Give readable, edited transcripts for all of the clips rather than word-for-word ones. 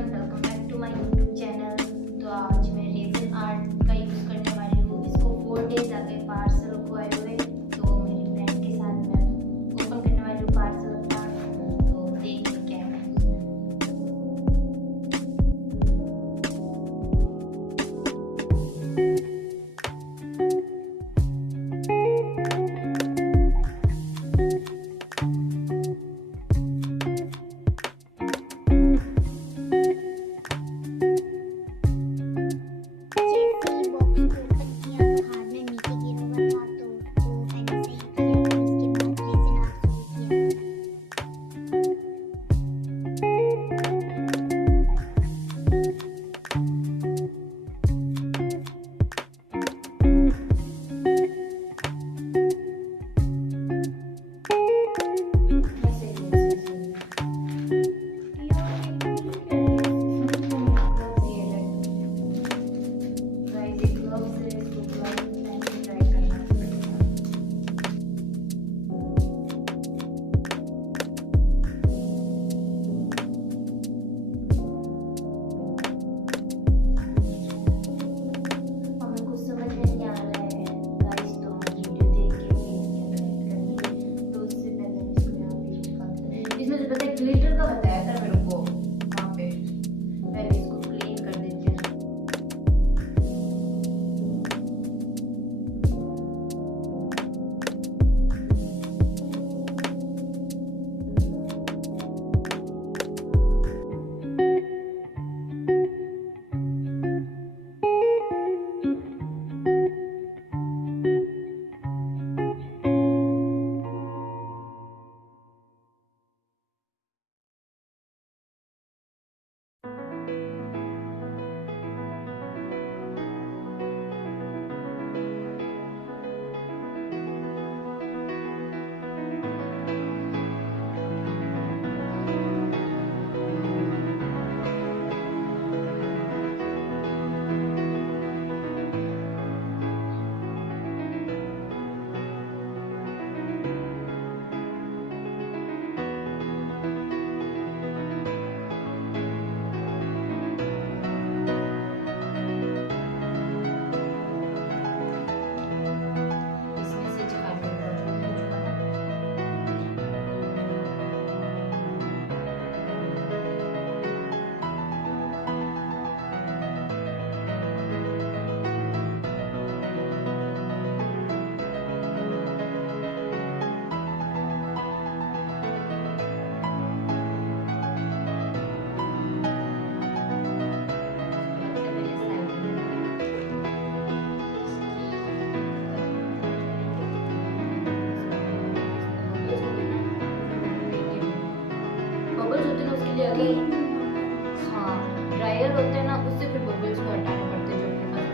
Everyone, welcome back to my YouTube channel. तो आज मैं रेजिन आर्ट का यूज़ करने वाली हूँ। इसको 4 डेज आगे पार्सल को आए हुए, तो मेरी फ्रेंड के साथ मैं ओपन करने वाली हूँ पार्सल अपना। तो देखिए क्या है। ग्लिटर का बताया था मेरे को वहाँ पे। पहले इसको क्लीन कर देते हैं। अभी हाँ, ड्रायर होते हैं ना, उससे फिर बबल्स को हटाने पड़ते हैं जो अपने पास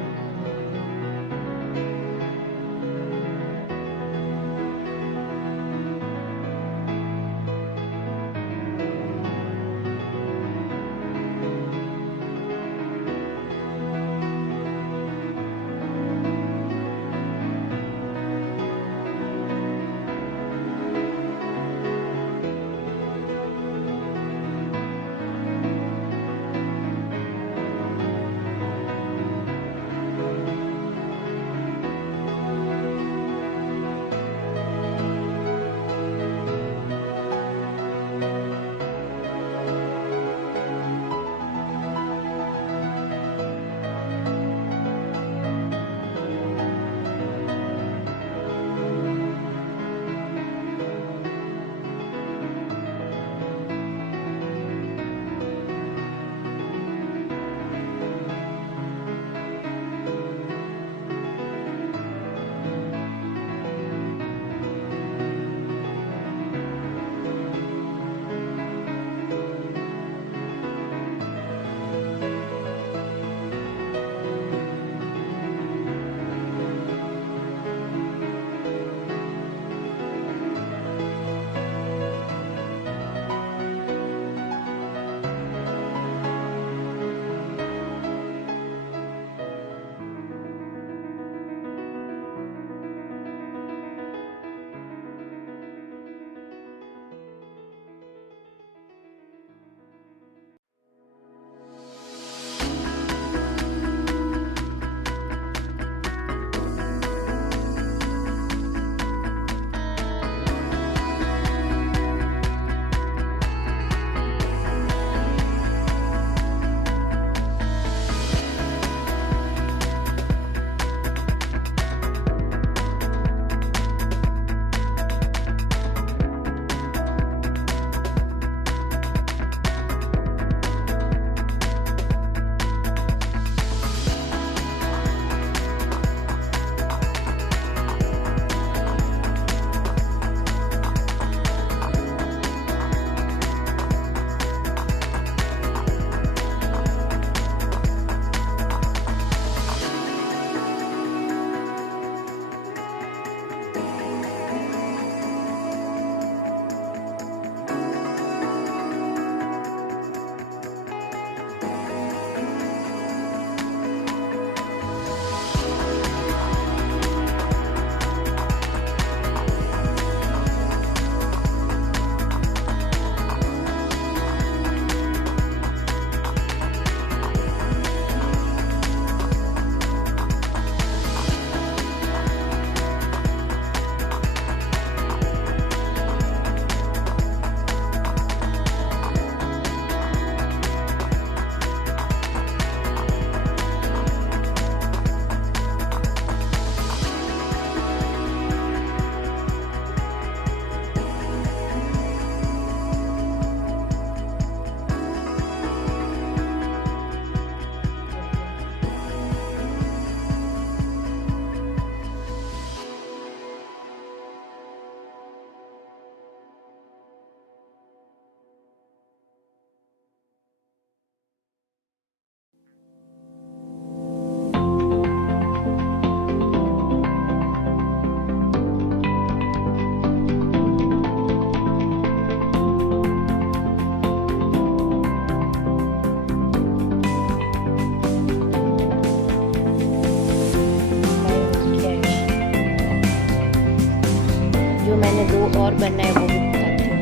और बनना है वो भी बताती हूँ।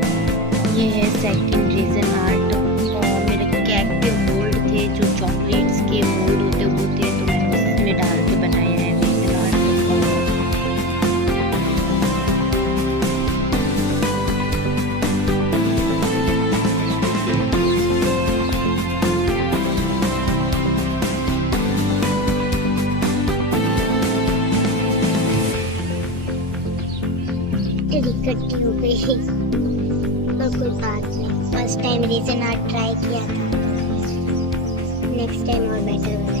ये है सेकंड रेजन आर्ट। और मेरे केक के मोल्ड थे, जो चॉकलेट्स के मोल्ड होते वो थे, तो मैंने उसमें डाल के बनाया है रेजन आर्ट। इकट्ठी हो गई पर कोई बात नहीं, first time resin art try किया था, नेक्स्ट टाइम और बेटर